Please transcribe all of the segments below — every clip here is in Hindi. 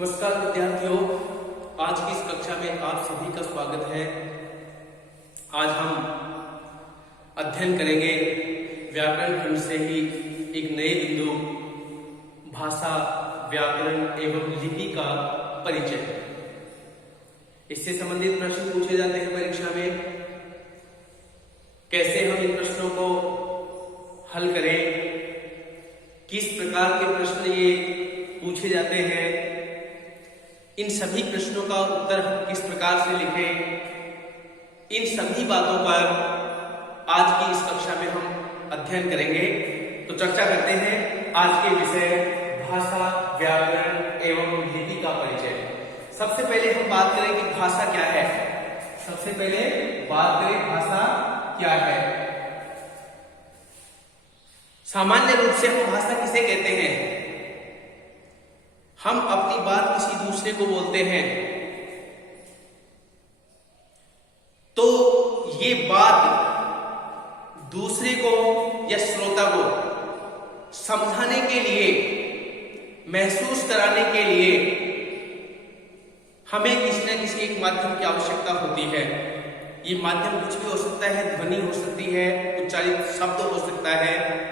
नमस्कार विद्यार्थियों, आज की इस कक्षा में आप सभी का स्वागत है। आज हम अध्ययन करेंगे व्याकरण खंड से ही एक नए बिंदु भाषा, व्याकरण एवं लिपि का परिचय। इससे संबंधित प्रश्न पूछे जाते हैं परीक्षा में। कैसे हम इन प्रश्नों को हल करें, किस प्रकार के प्रश्न ये पूछे जाते हैं, इन सभी प्रश्नों का उत्तर हम किस प्रकार से लिखें, इन सभी बातों पर आज की इस कक्षा में हम अध्ययन करेंगे। तो चर्चा करते हैं आज के विषय भाषा, व्याकरण एवं लिपि का परिचय। सबसे पहले हम बात करें कि भाषा क्या है। सबसे पहले बात करें भाषा क्या है। सामान्य रूप से हम भाषा किसे कहते हैं? हम अपनी बात किसी दूसरे को बोलते हैं तो ये बात दूसरे को या श्रोता को समझाने के लिए, महसूस कराने के लिए हमें किसी न किसी एक माध्यम की आवश्यकता होती है। ये माध्यम कुछ भी हो सकता है, ध्वनि हो सकती है, उच्चारित शब्द हो सकता है।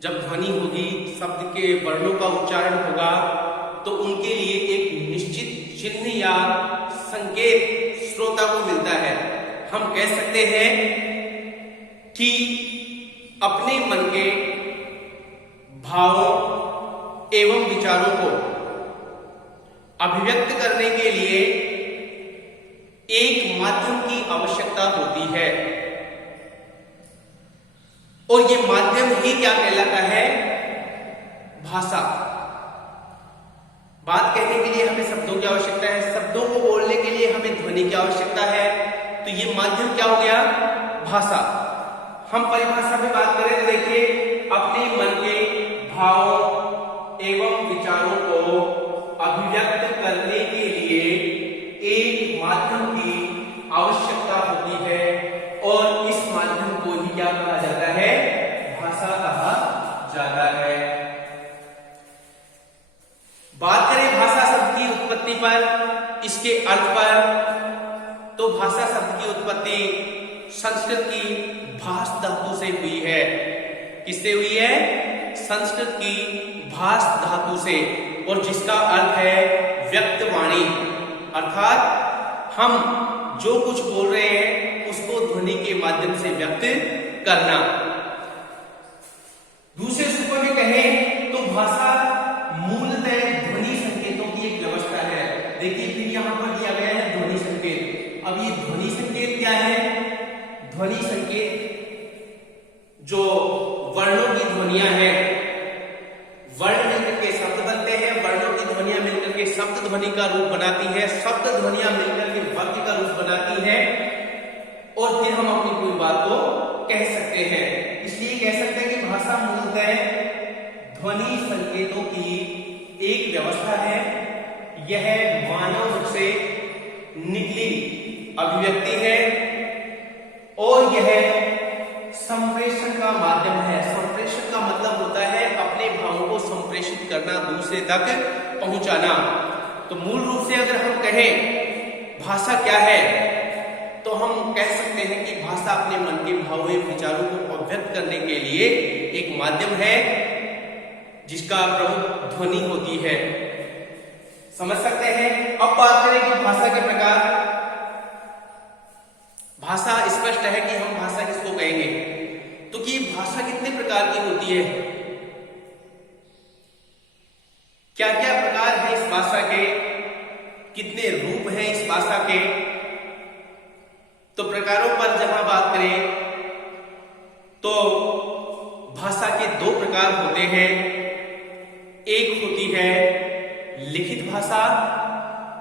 जब ध्वनि होगी, शब्द के वर्णों का उच्चारण होगा तो उनके लिए एक निश्चित चिन्ह या संकेत श्रोता को मिलता है। हम कह सकते हैं कि अपने मन के भावों एवं विचारों को अभिव्यक्त करने के लिए एक माध्यम की आवश्यकता होती है और ये माध्यम ही क्या कहलाता है? भाषा। बात कहने के लिए हमें शब्दों की आवश्यकता है, शब्दों को बोलने के लिए हमें ध्वनि की आवश्यकता है। तो ये माध्यम क्या हो गया? भाषा। हम परिभाषा में बात करें तो देखिए, अपने मन के भावों एवं विचारों को अभिव्यक्त करने के लिए एक माध्यम की आवश्यकता होती है और इस माध्यम को ही क्या कहा जाता है? भाषा कहा जाता है। बात करें भाषा शब्द की उत्पत्ति पर, इसके अर्थ पर, तो भाषा शब्द की उत्पत्ति संस्कृत की भाष धातु से हुई है। किससे हुई है? संस्कृत की भाष धातु से, और जिसका अर्थ है व्यक्त वाणी, अर्थात हम जो कुछ बोल रहे हैं उसको ध्वनि के माध्यम से व्यक्त करना। दूसरे सूत्र में कहें तो भाषा मूलतः ध्वनि संकेतों की एक व्यवस्था है। देखिए फिर यहां पर दिया गया है ध्वनि संकेत। अब ये ध्वनि संकेत क्या है? ध्वनि संकेत जो वर्णों की ध्वनियां हैं, वर्ण मिलकर के शब्द बनते हैं, वर्णों की ध्वनियां मिलकर के शब्द ध्वनि का रूप बनाती है, शब्द ध्वनियां मिलकर के वाक्य का रूप बनाती है और फिर हम अपनी पूरी बात को कह सकते हैं। इसलिए कह सकते हैं कि भाषा मूलतः ध्वनि संकेतों की एक व्यवस्था है। यह मानव मुख से निकली अभिव्यक्ति है और यह संप्रेषण का माध्यम है। संप्रेषण का मतलब होता है अपने भावों को संप्रेषित करना, दूसरे तक पहुंचाना। तो मूल रूप से अगर हम कहें भाषा क्या है तो हम कह सकते हैं कि भाषा अपने मन के भावों एवं विचारों को अभिव्यक्त करने के लिए एक माध्यम है जिसका प्रमुख ध्वनि होती है। समझ सकते हैं? अब बात करें कि भाषा के प्रकार। भाषा स्पष्ट है कि हम भाषा किसको कहेंगे, तो कि भाषा कितने प्रकार की होती है, क्या क्या प्रकार है इस भाषा के, कितने रूप हैं इस भाषा के। तो प्रकारों पर जहां बात करें तो भाषा के दो प्रकार होते हैं। एक होती है लिखित भाषा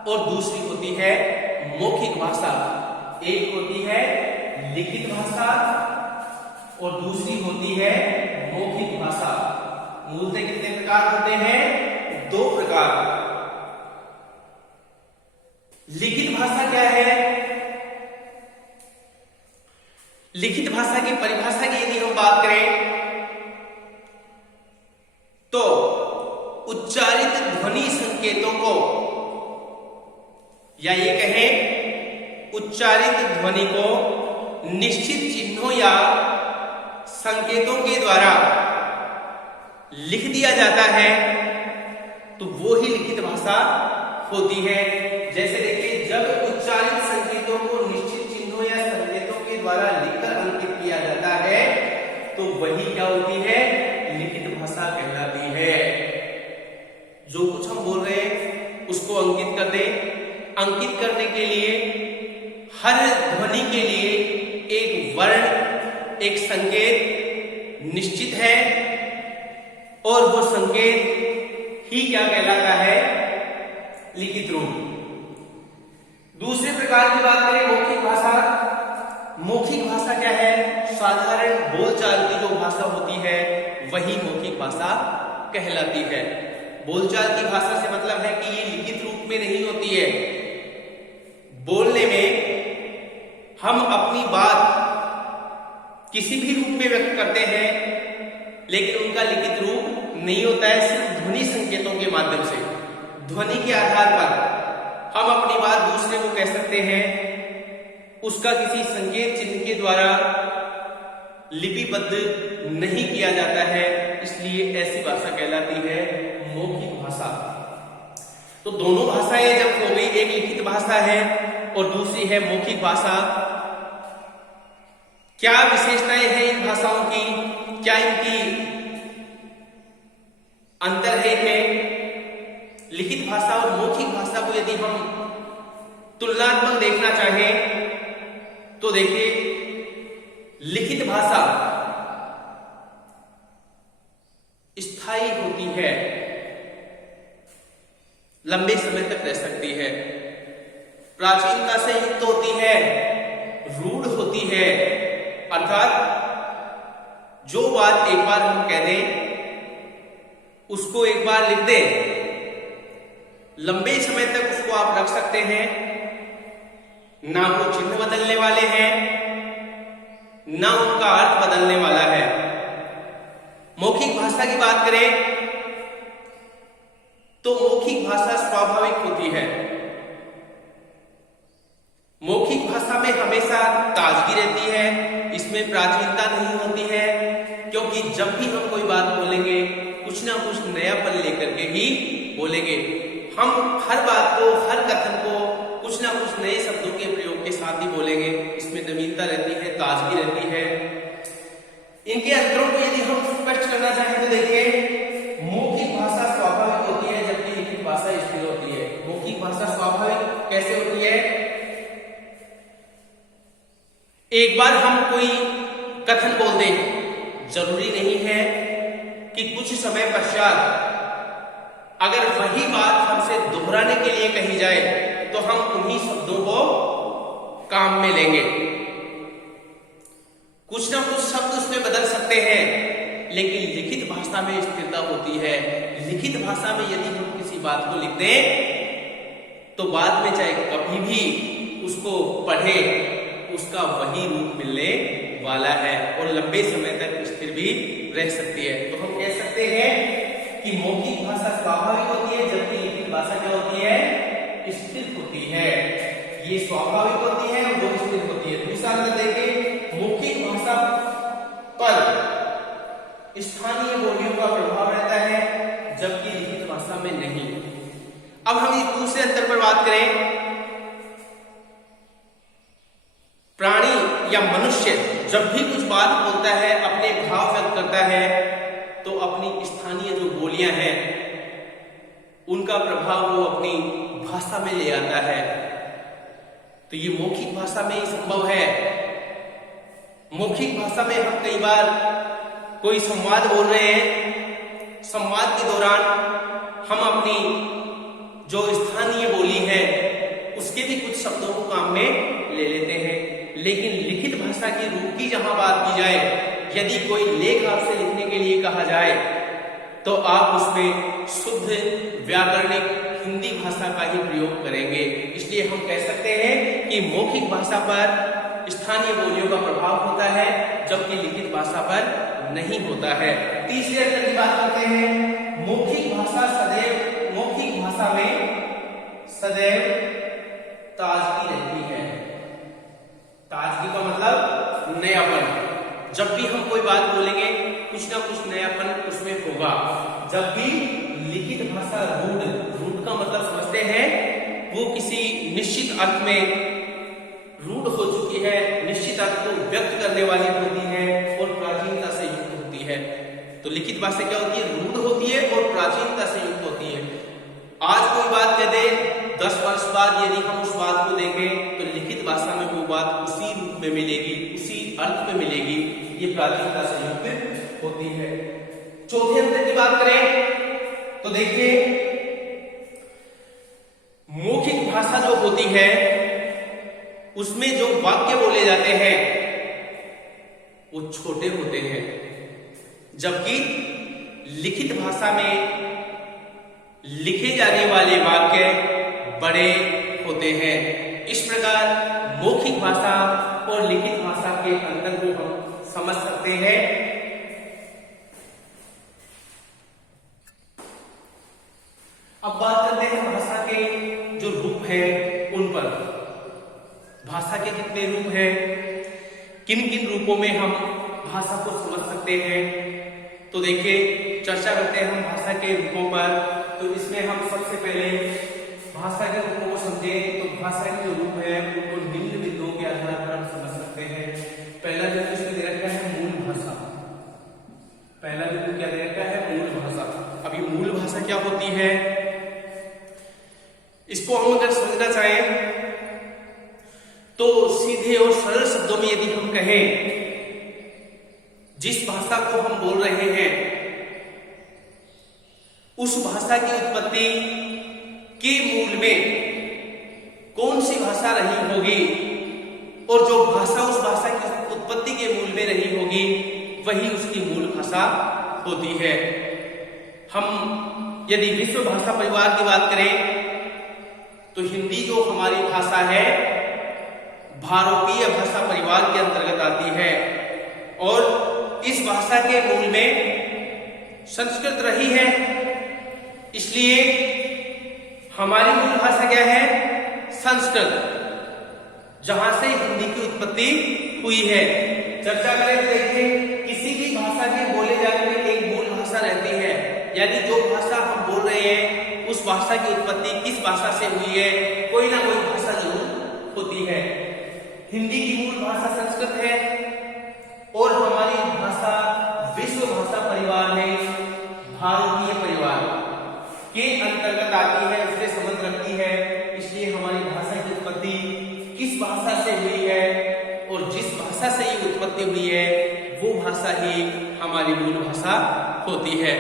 और दूसरी होती है मौखिक भाषा। एक होती है लिखित भाषा और दूसरी होती है मौखिक भाषा। मूलतः कितने प्रकार होते हैं? दो प्रकार। लिखित भाषा क्या है? लिखित भाषा की परिभाषा की यदि हम बात करें तो उच्चारित ध्वनि संकेतों को, या ये कहें उच्चारित ध्वनि को निश्चित चिन्हों या संकेतों के द्वारा लिख दिया जाता है, तो वो ही लिखित भाषा होती है। जैसे देखिए, जब उच्चारित संकेतों को निश्चित चिन्हों या संकेतों के द्वारा लिखकर अंकित किया जाता है, तो वही क्या होती है, लिखित भाषा कहलाती है। जो कुछ हम बोल रहे हैं उसको अंकित कर दें। अंकित करने के लिए हर ध्वनि के लिए एक वर्ण, एक संकेत निश्चित है, और वो संकेत ही क्या कहलाता है, लिखित रूप। दूसरे प्रकार की बात करें, मौखिक भाषा। मौखिक भाषा क्या है, साधारण बोलचाल की जो भाषा होती है वही मौखिक भाषा कहलाती है। बोलचाल की भाषा से मतलब है कि ये लिखित रूप में नहीं होती है। बोलने में हम अपनी बात किसी भी रूप में व्यक्त करते हैं, लेकिन उनका लिखित रूप नहीं होता है, सिर्फ ध्वनि संकेतों के माध्यम से। ध्वनि के आधार पर हम अपनी बात दूसरे को कह सकते हैं, उसका किसी संकेत चिन्ह के द्वारा लिपिबद्ध नहीं किया जाता है, इसलिए ऐसी भाषा कहलाती है मौखिक भाषा। तो दोनों भाषाएं जब हो गई, एक लिखित भाषा है और दूसरी है मौखिक भाषा, क्या विशेषताएं हैं इन भाषाओं की, क्या इनकी अंतर है? लिखित भाषा और मौखिक भाषा को यदि हम तुलनात्मक देखना चाहें तो देखिए, लिखित भाषा स्थायी होती है, लंबे समय तक रह सकती है, प्राचीनता से युक्त होती है, रूढ़ होती है। अर्थात जो बात एक बार हम कह दें, उसको एक बार लिख दें, लंबे समय तक उसको आप रख सकते हैं, ना वो चिन्ह बदलने वाले हैं, ना उनका अर्थ बदलने वाला है। मौखिक भाषा की बात करें तो मौखिक भाषा स्वाभाविक होती है। मौखिक भाषा में हमेशा ताजगी रहती है, इसमें प्राचीनता नहीं होती है, क्योंकि जब भी हम कोई बात बोलेंगे कुछ ना कुछ नयापन लेकर के ही बोलेंगे। हम हर बात को, हर कथन को कुछ ना कुछ नए शब्दों के प्रयोग के साथ ही बोलेंगे, इसमें नवीनता रहती है, ताजगी रहती है। इनके अंतरों को यदि हम स्पष्ट करना चाहें तो देखिए, मौखिक भाषा स्वाभाविक होती है जबकि लिखित भाषा स्थिर होती है। मौखिक भाषा स्वाभाविक कैसे होती है? एक बार हम कोई कथन बोल दें, जरूरी नहीं है कि कुछ समय पश्चात अगर वही बात हमसे दोहराने के लिए कही जाए तो हम उन्हीं शब्दों को काम में लेंगे। कुछ ना कुछ शब्द उसमें बदल सकते हैं, लेकिन लिखित भाषा में स्थिरता होती है। लिखित भाषा में यदि हम किसी बात को लिख दें तो बाद में चाहे कभी भी उसको पढ़े, उसका वही रूप मिलने वाला है और लंबे समय तक स्थिर भी रह सकती है। तो हम कह सकते हैं कि मौखिक भाषा स्वाभाविक होती है जबकि लिखित भाषा क्या होती है? स्थिर होती है। ये स्वाभाविक होती है, वो स्थिर होती है। दूसरा अंतर देखिए, मौखिक भाषा पर स्थानीय बोलियों का प्रभाव रहता है जबकि लिखित भाषा में नहीं। अब हम एक दूसरे अंतर पर बात करें, प्राणी या मनुष्य जब भी कुछ बात बोलता है, अपने भाव व्यक्त करता है, तो अपनी स्थानीय जो बोलियां हैं उनका प्रभाव वो अपनी भाषा में ले आता है। तो ये मौखिक भाषा में ही संभव है। मौखिक भाषा में हम कई बार कोई संवाद बोल रहे हैं, संवाद के दौरान हम अपनी जो स्थानीय बोली है उसके भी कुछ शब्दों को काम में ले लेते हैं। लेकिन लिखित भाषा की रूप की जहां बात की जाए, यदि कोई लेख आपसे लिखने के लिए कहा जाए तो आप उसमें शुद्ध व्याकरणिक हिंदी भाषा का ही प्रयोग करेंगे। इसलिए हम कह सकते हैं कि मौखिक भाषा पर स्थानीय बोलियों का प्रभाव होता है जबकि लिखित भाषा पर नहीं होता है। तीसरे अंतर की बात करते हैं, मौखिक भाषा सदैव सदैव ताजगी रहती है। ताजगी का मतलब नयापन। जब भी हम कोई बात बोलेंगे कुछ ना कुछ नयापन उसमें होगा। जब भी लिखित भाषा रूढ़ का मतलब समझते हैं वो किसी निश्चित अर्थ में रूढ़ हो चुकी है, निश्चित अर्थ को व्यक्त करने वाली होती है और प्राचीनता से युक्त होती है। तो लिखित भाषा क्या होती है? रूढ़ होती है और प्राचीनता से युक्त होती है। आज कोई बात कह दे, 10 वर्ष बाद यदि हम उस बात को देखें तो लिखित भाषा में वो बात उसी रूप में मिलेगी, उसी अर्थ में मिलेगी। ये प्राचीनता से युक्त होती है। चौथे अंतर की बात करें तो देखिए, मौखिक भाषा जो होती है उसमें जो वाक्य बोले जाते हैं वो छोटे होते हैं, जबकि लिखित भाषा में लिखे जाने वाले वाक्य बड़े होते हैं। इस प्रकार मौखिक भाषा और लिखित भाषा के अंतर को हम समझ सकते हैं। अब बात करते हैं भाषा के जो रूप है उन पर। भाषा के कितने रूप हैं, किन किन रूपों में हम भाषा को समझ सकते हैं, तो देखिए चर्चा करते हैं हम भाषा के रूपों पर। तो इसमें हम सबसे पहले भाषा के रूपों को समझें तो भाषा के जो रूप है उनको निम्न बिंदुओं के आधार पर हम समझ सकते हैं। पहला बिंदु इसमें दे रखा है मूल भाषा। पहला बिंदु क्या दे रखा है? मूल भाषा। अभी मूल भाषा क्या होती है इसको हम अगर समझना चाहें तो सीधे और सरल शब्दों में यदि हम कहें, जिस भाषा को हम बोल रहे हैं उस भाषा की उत्पत्ति के मूल में कौन सी भाषा रही होगी और जो भाषा उस भाषा की उत्पत्ति के मूल में रही होगी वही उसकी मूल भाषा होती है। हम यदि विश्व भाषा परिवार की बात करें तो हिंदी जो हमारी भाषा है भारतीय भाषा परिवार के अंतर्गत आती है और इस भाषा के मूल में संस्कृत रही है, इसलिए हमारी मूल भाषा क्या है? संस्कृत, जहां से हिंदी की उत्पत्ति हुई है। चर्चा करें तो देखिए किसी भी भाषा के बोले जाने में एक मूल भाषा रहती है, यानी जो भाषा हम बोल रहे हैं उस भाषा की उत्पत्ति किस भाषा से हुई है, कोई ना कोई भाषा जरूर होती है। हिंदी की मूल भाषा संस्कृत है और हमारी भाषा विश्व भाषा परिवार में भारतीय परिवार के अंतर्गत आती है, उससे संबंध रखती है। इसलिए हमारी भाषा की उत्पत्ति किस भाषा से हुई है और जिस भाषा से ये उत्पत्ति हुई है वो भाषा ही हमारी मूल भाषा होती है।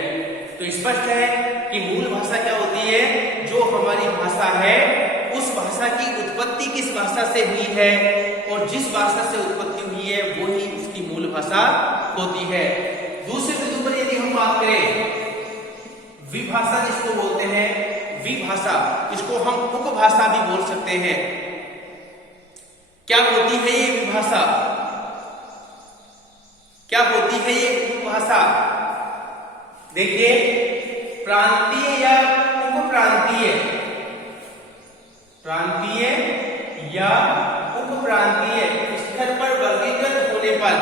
तो स्पष्ट है कि मूल भाषा क्या होती है? जो हमारी भाषा है उस भाषा की उत्पत्ति किस भाषा से हुई है और जिस भाषा से उत्पत्ति हुई है वो ही उसकी मूल भाषा होती है। दूसरे बिंदु पर यदि हम बात करें विभाषा जिसको बोलते हैं, विभाषा इसको हम उपभाषा भी बोल सकते हैं। क्या होती है ये विभाषा? क्या होती है ये उपभाषा? देखिए प्रांतीय या उपप्रांतीय, प्रांतीय या उपप्रांतीय स्तर पर वर्गीकृत होने पर,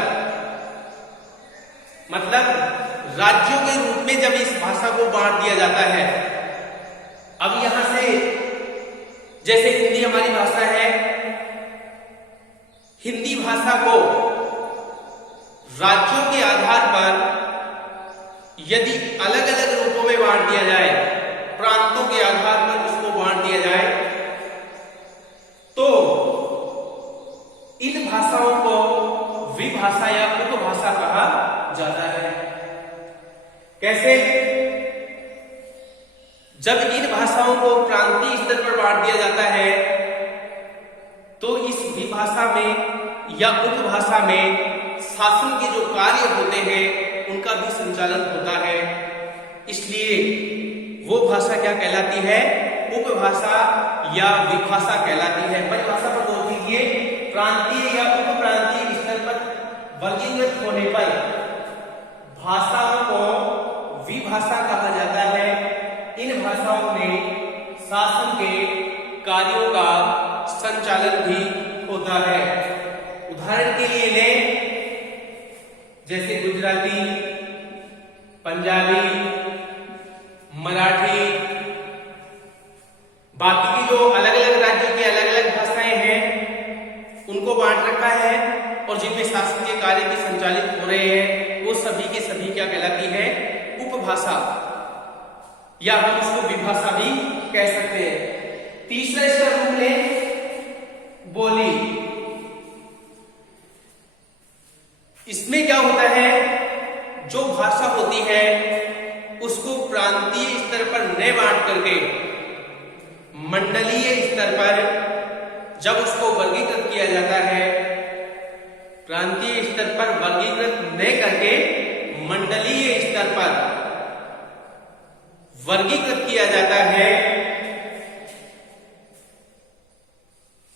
मतलब राज्यों के रूप में जब इस भाषा को बांट दिया जाता है। अब यहां से जैसे हिंदी हमारी भाषा है, हिंदी भाषा को राज्यों के आधार पर यदि अलग अलग रूपों में बांट दिया जाए, प्रांतों के आधार पर उसको बांट दिया जाए, तो इन भाषाओं को विभाषा या उपभाषा कहा जाता है। कैसे? जब इन भाषाओं को प्रांतीय स्तर पर बांट दिया जाता है तो इस विभाषा में या उपभाषा में शासन के जो कार्य होते हैं उनका भी संचालन होता है। इसलिए वो भाषा क्या कहलाती है? उपभाषा या विभाषा कहलाती है। परिभाषा पर गौर कीजिए, प्रांतीय या उपप्रांतीय स्तर पर वर्गीकृत होने पर भाषाओं को विभाषा कहा जाता है। इन भाषाओं में शासन के पंजाबी, मराठी, बाकी की जो अलग अलग राज्यों की अलग अलग भाषाएं हैं उनको बांट रखा है, और जिनमें शासकीय कार्य भी संचालित हो रहे हैं वो सभी के सभी क्या कहलाती है? उपभाषा, या हम उसको विभाषा भी कह सकते हैं। तीसरा इसका रूप लें बोली। इसमें क्या होता है, जो भाषा होती है उसको प्रांतीय स्तर पर न बांट करके मंडलीय स्तर पर जब उसको वर्गीकृत किया जाता है, प्रांतीय स्तर पर वर्गीकृत न करके मंडलीय स्तर पर वर्गीकृत किया जाता है,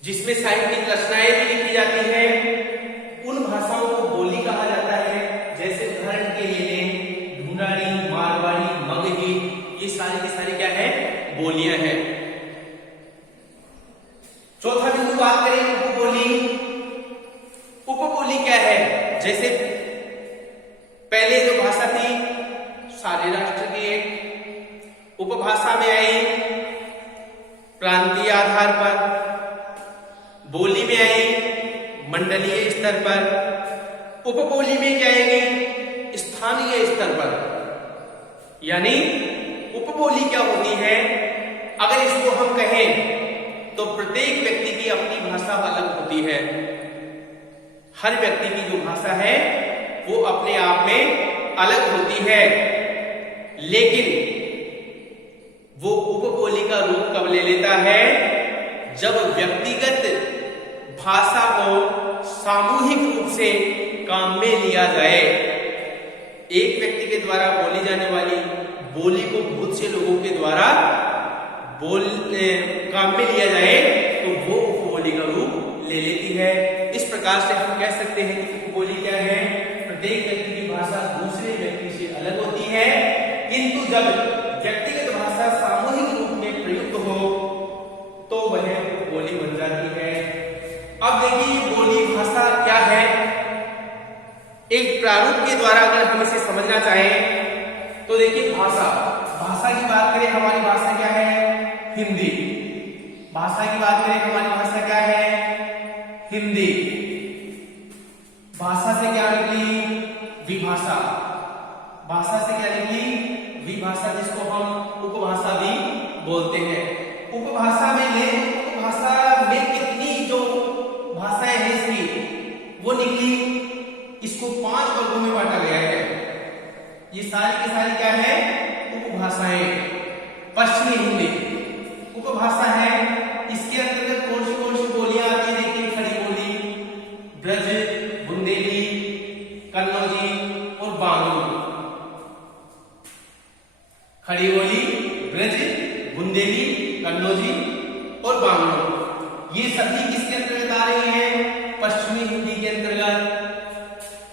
जिसमें साहित्यिक रचनाएं भी लिखी जाती हैं, उन भाषाओं को बोली कहा जाता है। जैसे उदाहरण के लिए ढूंढाड़ी, मारवाड़ी, मगही, ये सारी की सारी क्या है? बोलियां हैं। चौथा बिंदु बात करें उपबोली। उपबोली क्या है? जैसे पहले जो भाषा थी सारे राष्ट्र की एक उपभाषा में आई, प्रांतीय आधार पर, बोली में आई मंडलीय स्तर पर, उपबोली में क्या आएगी? स्थानीय स्तर पर। यानी उपबोली क्या होती है? अगर इसको हम कहें तो प्रत्येक व्यक्ति की अपनी भाषा अलग होती है। हर व्यक्ति की जो भाषा है वो अपने आप में अलग होती है, लेकिन वो उपबोली का रूप कब ले लेता है? जब व्यक्तिगत भाषा को सामूहिक रूप से काम में लिया जाए। एक व्यक्ति के द्वारा बोली जाने वाली बोली को बहुत से लोगों के द्वारा काम में लिया जाए तो वो उपबोली का रूप ले लेती है। इस प्रकार से हम कह सकते हैं कि उपबोली क्या है? प्रत्येक व्यक्ति की भाषा दूसरे व्यक्ति से अलग होती है, किंतु जब व्यक्तिगत भाषा सामूहिक रूप में प्रयुक्त हो तो वह उपबोली बन जाती है। अब देखिए बोली भाषा क्या है? एक प्रारूप के द्वारा अगर हम इसे समझना चाहें तो देखिए भाषा की बात करें, हमारी भाषा क्या है? हिंदी। भाषा की बात करें, हमारी भाषा क्या है? हिंदी। भाषा से क्या निकली? विभाषा। भाषा से क्या निकली? विभाषा, जिसको हम उपभाषा भी बोलते हैं। उपभाषा में कितनी जो भाषाएं हैं इसकी वो निकली, इसको 5 वर्गों में बांटा गया है। ये सारी की सारी क्या है? उपभाषाएं। पश्चिमी हिंदी उपभाषा है। इसके अंतर्गत कौन सी बोलियां आती है? देखिए खड़ी बोली, ब्रज, बुंदेली, कन्नौजी और बांग्लू। खड़ी बोली, ब्रज, बुंदेली, कन्नौजी और बांग्लू, ये सभी किसके अंतर्गत आ रही हैं? पश्चिमी हिंदी के अंतर्गत।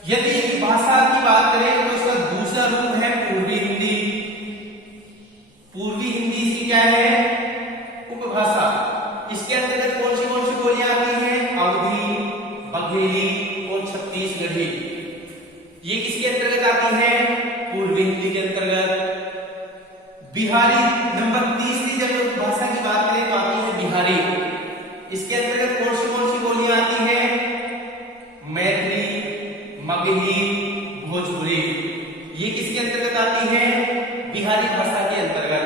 यदि भाषा की बात करें तो इसका दूसरा रूप है पूर्वी हिंदी। पूर्वी हिंदी इसकी क्या है? उपभाषा। इसके अंतर्गत कौन सी बोलियां आती हैं? अवधी, बघेली और छत्तीसगढ़ी। ये किसके अंतर्गत आती हैं? पूर्वी हिंदी के अंतर्गत। बिहारी नंबर 30 जब भाषा की बात करें तो आती है बिहारी। इसके अंतर्गत कौन सी बोलियां आती हैं? मैथिली, मगही, भोजपुरी। ये किसके अंतर्गत आती है? बिहारी भाषा के अंतर्गत।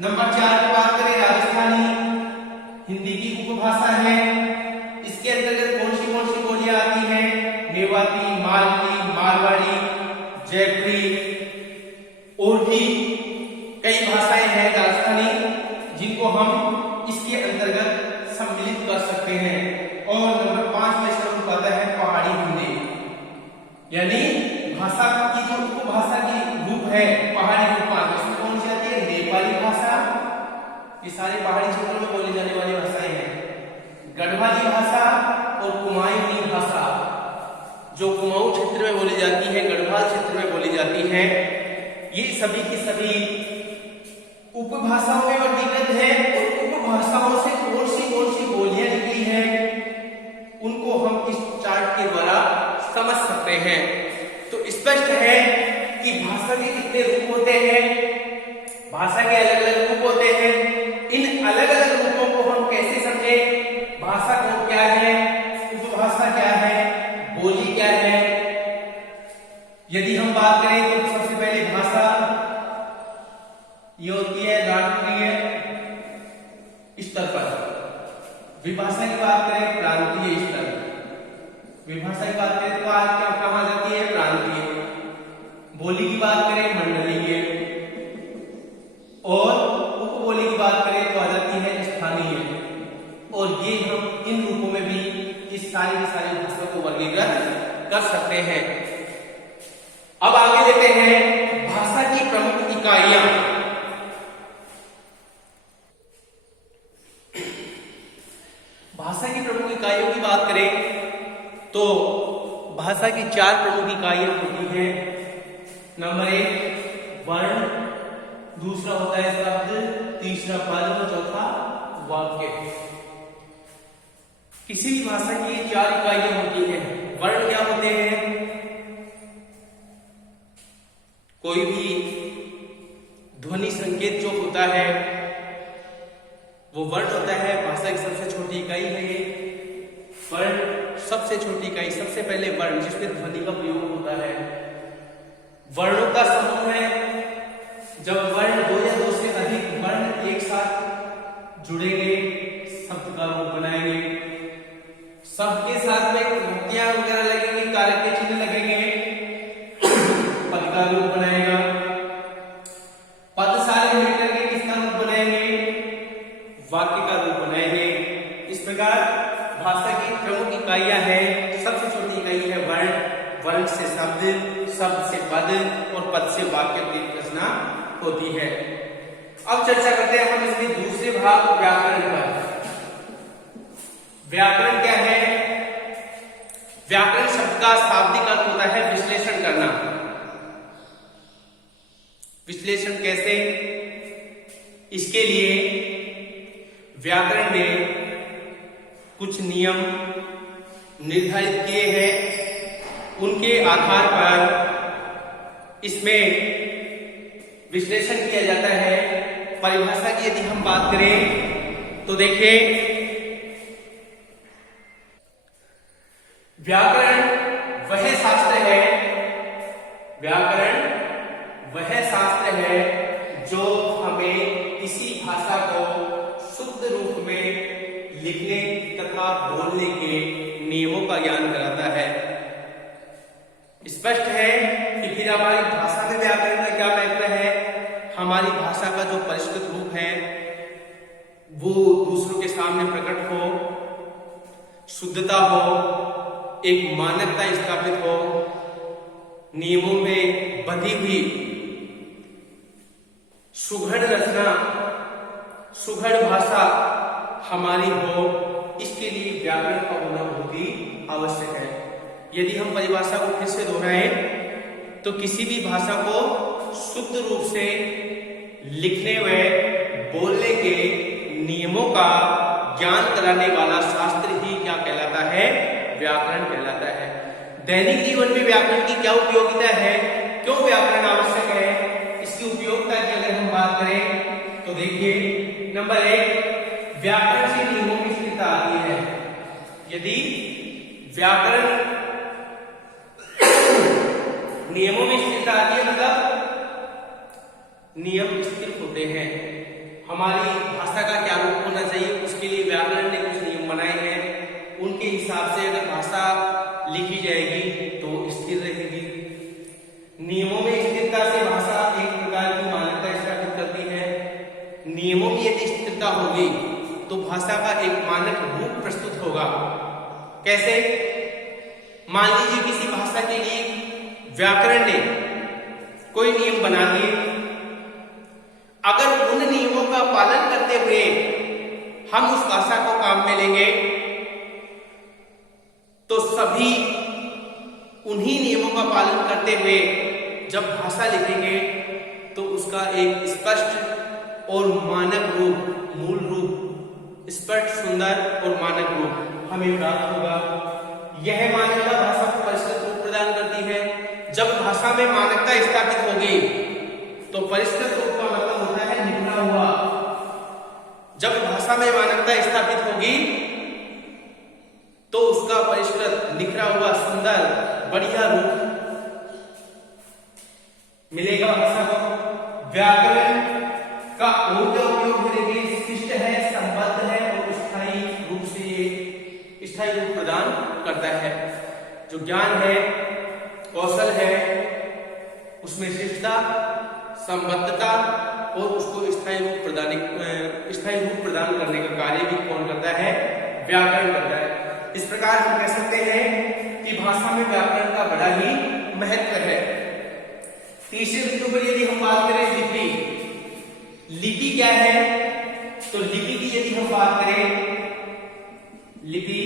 नंबर 4 की बात करें, राजस्थानी हिंदी की उपभाषा है। इसके अंतर्गत कौन सी बोलियां आती हैं? मेवाती, मालवी, मारवाड़ी, जयपुरी और भी कई भाषाएं हैं राजस्थानी, जिनको हम इसके अंतर्गत सम्मिलित कर सकते हैं। और नंबर 5 में इसका रूप आता है पहाड़ी हिंदी। यानी भाषा की जो उपभाषा की रूप है पहाड़ी रूप, इसमें कौन सी आती है? नेपाली भाषा। ये सारे पहाड़ी क्षेत्रों में बोली जाने वाली भाषाएं हैं। गढ़वाली भाषा और कुमाऊनी भाषा, जो कुमाऊं क्षेत्र में बोली जाती है, गढ़वाल क्षेत्र में बोली जाती है, ये सभी की सभी उपभाषाओं में वर्गीकृत है। और उपभाषाओं से कौन सी बोलियां निकली हैं उनको हम इस चार्ट के द्वारा समझ सकते हैं। तो स्पष्ट है कि भाषा कितने रूप होते हैं, भाषा के अलग अलग रूप होते हैं। इन अलग अलग रूपों को हम कैसे समझे, भाषा को क्या है, उपभाषा क्या है, बोली क्या है। यदि हम बात करें तो सबसे पहले भाषा ये होती है राष्ट्रीय स्तर पर, विभाषा की बात करें प्रांतीय स्तर, विभाषा की बात करें तो आज क्या कहा जाती है प्रांतीय, बोली की बात करें मंडलीय, और उपबोली की बात करें तो आ जाती है स्थानीय। और ये हम इन रूपों में भी इस सारी की सारी भाषा को वर्गीकृत कर सकते हैं। अब आगे लेते हैं भाषा की प्रमुख इकाइयां। भाषा की प्रमुख इकाइयों की बात करें तो भाषा की 4 प्रमुख इकाइयां होती हैं। नंबर 1 वर्ण, दूसरा होता है शब्द, तीसरा पद और चौथा वाक्य। किसी भी भाषा की 4 इकाइयां होती हैं। वर्ण क्या होते हैं, कोई भी ध्वनि संकेत जो होता है वो वर्ण होता है। भाषा की सबसे छोटी इकाई है ये वर्ण, सबसे छोटी इकाई। सबसे पहले वर्ण जिसमें ध्वनि का प्रयोग होता है, वर्णों का समूह है। जब वर्ण 2 या 2 से अधिक वर्ण एक साथ जुड़ेंगे, शब्द का रूप बनाएंगे। शब्द के साथ में पंक्तियां वगैरह लगेंगी, कारक के चिन्ह लगेंगे, पद का रूप बनाएगा। पद सारे मिलकर के किसका रूप बनाएंगे, वाक्य का रूप बनाएंगे। इस प्रकार भाषा की प्रमुख इकाइयां हैं। सबसे छोटी इकाई है वर्ण, वर्ण से शब्द, शब्द से पद और पद से वाक्य की रचना होती है। अब चर्चा करते हैं हम इसके दूसरे भाग व्याकरण पर। व्याकरण क्या है, व्याकरण शब्द का शाब्दिक अर्थ होता है विश्लेषण करना। विश्लेषण कैसे, इसके लिए व्याकरण में कुछ नियम निर्धारित किए हैं। उनके आधार पर इसमें विश्लेषण किया जाता है। परिभाषा की यदि हम बात करें तो देखिए, व्याकरण वह शास्त्र है, व्याकरण वह शास्त्र है जो हमें किसी भाषा को शुद्ध रूप में लिखने तथा बोलने के नियमों का ज्ञान कराता है। स्पष्ट है कि फिर हमारी भाषा में व्याकरण का क्या महत्व है। हमारी भाषा का जो परिष्कृत रूप है वो दूसरों के सामने प्रकट हो, शुद्धता हो, एक मानकता स्थापित हो, नियमों में बंधी हुई सुघड़ रचना, सुघड़ भाषा हमारी हो, इसके लिए व्याकरण का होना बहुत ही आवश्यक है। यदि हम परिभाषा को फिर से दोहराएं तो किसी भी भाषा को शुद्ध रूप से लिखने व बोलने के नियमों का ज्ञान कराने वाला शास्त्र ही क्या कहलाता है, व्याकरण कहलाता है। दैनिक जीवन में व्याकरण की क्या उपयोगिता है, क्यों व्याकरण आवश्यक है, इसकी उपयोगिता की अगर हम बात करें तो देखिए, नंबर 1 व्याकरण से नियमों की स्थिरता आती है। यदि व्याकरण नियमों में स्थिरता आती है मतलब नियम स्थिर होते हैं। हमारी भाषा का क्या रूप होना चाहिए, उसके लिए व्याकरण ने कुछ नियम बनाए हैं। उनके हिसाब से अगर भाषा लिखी जाएगी तो स्थिर रहेगी। नियमों में स्थिरता से भाषा एक प्रकार की मान्यता स्थापित करती है। नियमों की यदि स्थिरता होगी तो भाषा का एक मानक रूप प्रस्तुत होगा। कैसे, मान लीजिए किसी भाषा के लिए व्याकरण ने कोई नियम बना दिए, अगर उन नियमों का पालन करते हुए हम उस भाषा को काम में लेंगे तो सभी उन्हीं नियमों का पालन करते हुए जब भाषा लिखेंगे तो उसका एक स्पष्ट और मानक रूप, मूल रूप, स्पष्ट, सुंदर और मानक रूप हमें प्राप्त होगा। यह मान्यता भाषा को परिष्कृत रूप प्रदान करती है। जब भाषा में मानकता स्थापित होगी परिष्कृत रूप का मतलब होता है निखरा हुआ। जब भाषा में मानवता स्थापित होगी तो उसका परिष्कृत, निखरा हुआ, सुंदर, बढ़िया रूप मिलेगा भाषा को। व्याकरण का उपयोग देखिए शिष्ट है, संबद्ध है और स्थायी रूप से ये स्थायी रूप प्रदान करता है। जो ज्ञान है, कौशल है, उसमें शिष्टता, संबद्धता और उसको स्थायी रूप प्रदान करने का कार्य भी कौन करता है? व्याकरण करता है। इस प्रकार हम कह सकते हैं कि भाषा में व्याकरण का बड़ा ही महत्व है। तीसरे बिंदु पर यदि हम बात करें लिपि, लिपि क्या है? तो लिपि की यदि हम बात करें, लिपि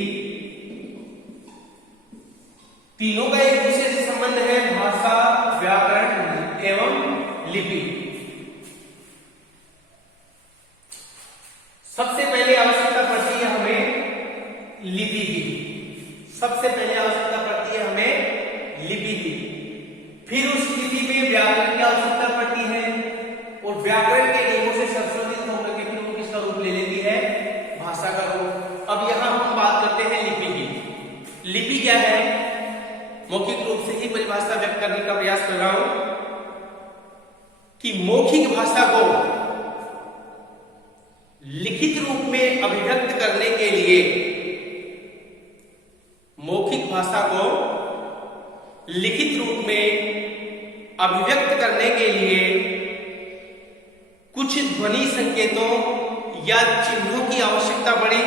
तीनों का एक दूसरे से संबंध है, भाषा, व्याकरण एवं लिपि। सबसे पहले आवश्यकता पड़ती है हमें लिपि की, सबसे पहले आवश्यकता पड़ती है हमें लिपि की। फिर उस लिपि में व्याकरण की आवश्यकता पड़ती है और व्याकरण के नियमों से संशोधित होकर के फिर वो किसका रूप ले लेती है? भाषा का रूप। अब यहां हम बात करते हैं लिपि की। लिपि क्या है? मौखिक रूप से ही परिभाषा व्यक्त करने का प्रयास कर रहा हूं कि मौखिक भाषा को लिखित रूप में अभिव्यक्त करने के लिए, मौखिक भाषा को लिखित रूप में अभिव्यक्त करने के लिए कुछ ध्वनि संकेतों या चिन्हों की आवश्यकता पड़ी।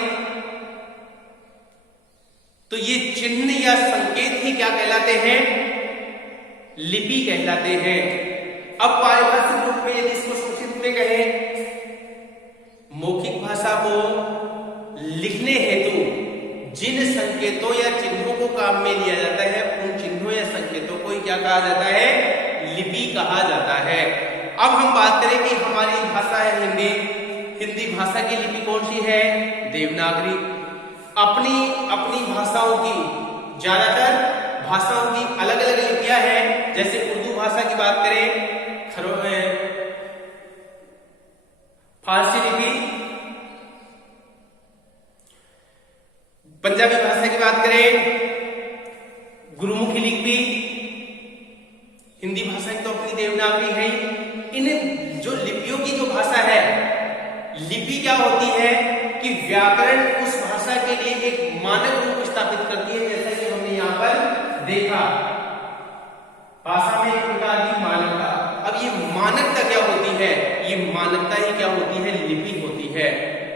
तो ये चिन्ह या संकेत ही क्या कहलाते हैं? लिपि कहलाते हैं। अब पारिभाषिक रूप में यदि इसको संक्षिप्त में कहें, मौखिक भाषा को लिखने हेतु जिन संकेतों या चिन्हों को काम में लिया जाता है, उन चिन्हों या संकेतों को ही क्या कहा जाता है? लिपि कहा जाता है। अब हम बात करें कि हमारी भाषा है हिंदी, हिंदी भाषा की लिपि कौन सी है? देवनागरी। अपनी भाषाओं की, ज्यादातर भाषाओं की अलग अलग लिपियां हैं। जैसे उर्दू भाषा की बात करें, फारसी लिपि, पंजाबी भाषा की बात करें, गुरुमुखी लिपि, हिंदी भाषा की तो अपनी देवनागरी है। इन जो लिपियों की जो भाषा है, लिपि क्या होती है कि व्याकरण उस भाषा के लिए एक मानक रूप स्थापित करती है, जैसा कि हमने यहां पर देखा। भाषा में एक प्रकार की मानकता। अब ये मानकता क्या होती है? ये मानकता ही क्या होती है? लिपि होती है।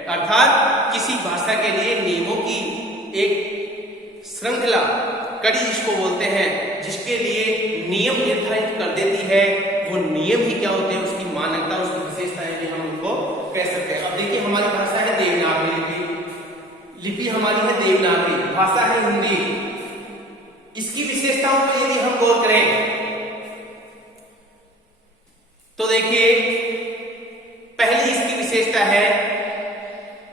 अर्थात किसी भाषा के लिए नियमों की एक श्रृंखला, कड़ी जिसको बोलते हैं, जिसके लिए नियम निर्धारित कर देती है, वो नियम ही क्या होते हैं? उसकी मानकता, उसकी विशेषताएं भी हम उनको कह सकते हैं। अब देखिए, हमारी भाषा है देवनागरी लिपि, लिपि हमारी है देवनागरी, भाषा है हिंदी। इसकी विशेषताओं पर यदि हम गौर करें तो देखिए, पहली इसकी विशेषता है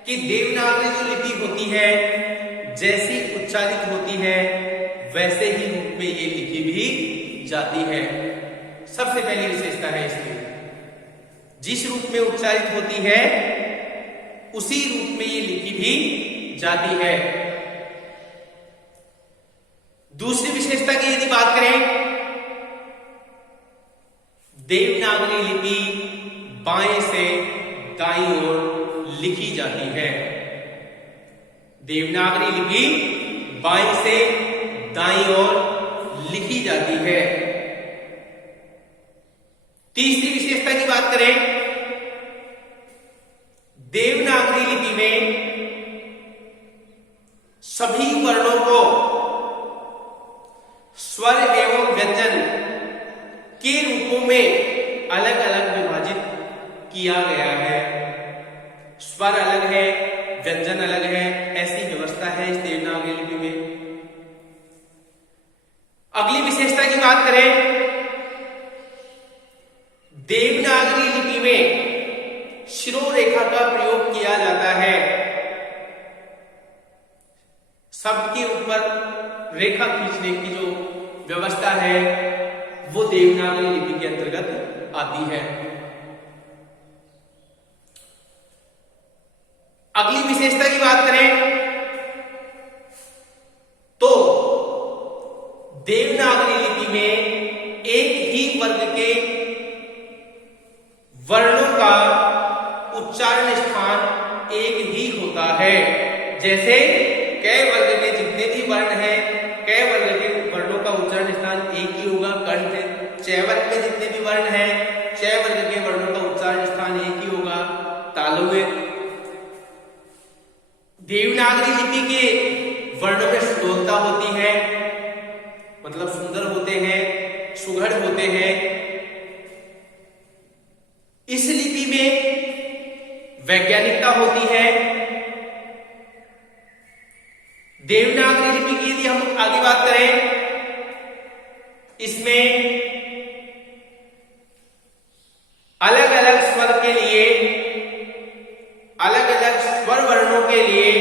कि देवनागरी जो लिपि होती है, जैसी उच्चारित होती है वैसे ही रूप में ये लिखी भी जाती है। सबसे पहली विशेषता है इसकी, जिस रूप में उच्चारित होती है उसी रूप में ये लिखी भी जाती है। दूसरी विशेषता की यदि बात करें, देवनागरी लिपि बाएं से दाईं ओर लिखी जाती है। देवनागरी लिपि बाएं से दाईं ओर लिखी जाती है। तीसरी विशेषता की बात करें, देवनागरी लिपि में सभी वर्णों को स्वर एवं व्यंजन के रूपों में अलग अलग विभाजित किया गया है। स्वर अलग है, व्यंजन अलग है, ऐसी व्यवस्था है इस देवनागरी लिपि में। अगली विशेषता की बात करें, देवनागरी लिपि में शिरोरेखा का प्रयोग किया जाता है। शब्द के ऊपर रेखा खींचने की जो व्यवस्था है वो देवनागरी लिपि के अंतर्गत आती है। अगली विशेषता की बात करें तो देवनागरी लिपि में एक ही वर्ग के वर्णों का उच्चारण स्थान एक ही होता है। जैसे क वर्ग के जितने भी वर्ण हैं, क वर्ग के वर्णों का उच्चारण स्थान एक ही होगा, कंठ। च वर्ग में जितने भी वर्ण हैं, च वर्ग के वर्णों का उच्चारण स्थान एक ही होगा, तालव्य। देवनागरी लिपि के वर्णों में सुंदरता होती है, मतलब सुंदर होते हैं, सुघड़ होते हैं। इस लिपि में वैज्ञानिकता होती है। देवनागरी लिपि की यदि हम आगे बात करें, इसमें अलग अलग स्वर के लिए, अलग अलग स्वर वर्णों के लिए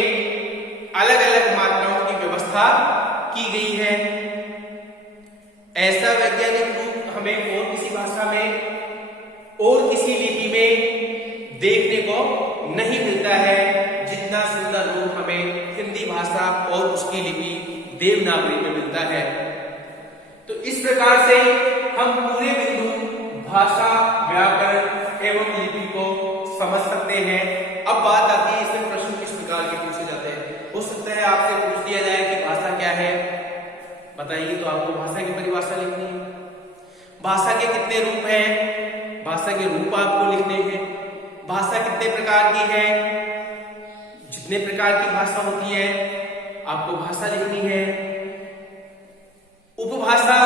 अलग अलग मात्राओं की व्यवस्था की गई है। ऐसा वैज्ञानिक रूप हमें और किसी भाषा में और किसी लिपि में देखने को नहीं मिलता है, जितना सुंदर रूप हमें हिंदी भाषा और उसकी लिपि देवनागरी में मिलता है। तो इस प्रकार से हम पूरे बिंदु भाषा, व्याकरण एवं लिपि को समझ सकते हैं। अब बात आती है इसमें प्रश्न किस प्रकार के पूछे जाते हैं। हो सकता है आपसे पूछ दिया जाए कि भाषा क्या है, बताइए, तो आपको भाषा की परिभाषा लिखनी है। भाषा के कितने रूप हैं, भाषा के रूप आपको लिखने हैं। भाषा कितने प्रकार की है, जितने प्रकार की भाषा होती है आपको भाषा लिखनी है। उपभाषा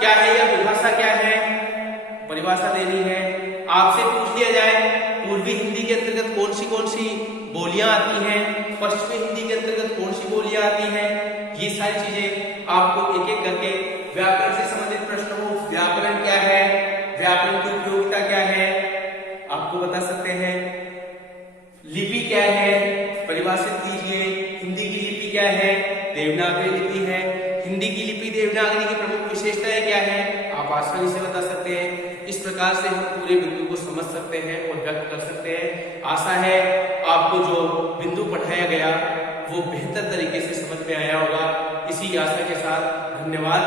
क्या है या विभाषा क्या है, परिभाषा देनी है। आपसे पूछ लिया जाए पूर्वी हिंदी के अंतर्गत कौन सी बोलियां आती हैं, पश्चिमी हिंदी के अंतर्गत कौन सी बोलियां आती हैं, ये सारी चीजें आपको एक एक करके व्याकरण से संबंधित प्रश्न हो, व्याकरण क्या है, व्याकरण की उपयोगिता क्या है, आपको बता सकते हैं। लिपि क्या है, परिभाषित कीजिए। हिंदी की लिपि क्या है, देवनागरी लिपि है। हिंदी की लिपि देवनागरी की प्रमुख विशेषताएं क्या है, आप आसानी से बता सकते हैं। इस प्रकार से हम पूरे बिंदु को समझ सकते हैं और व्यक्त कर सकते हैं। आशा है आपको जो बिंदु पढ़ाया गया वो बेहतर तरीके से समझ में आया होगा। इसी आशा के साथ धन्यवाद।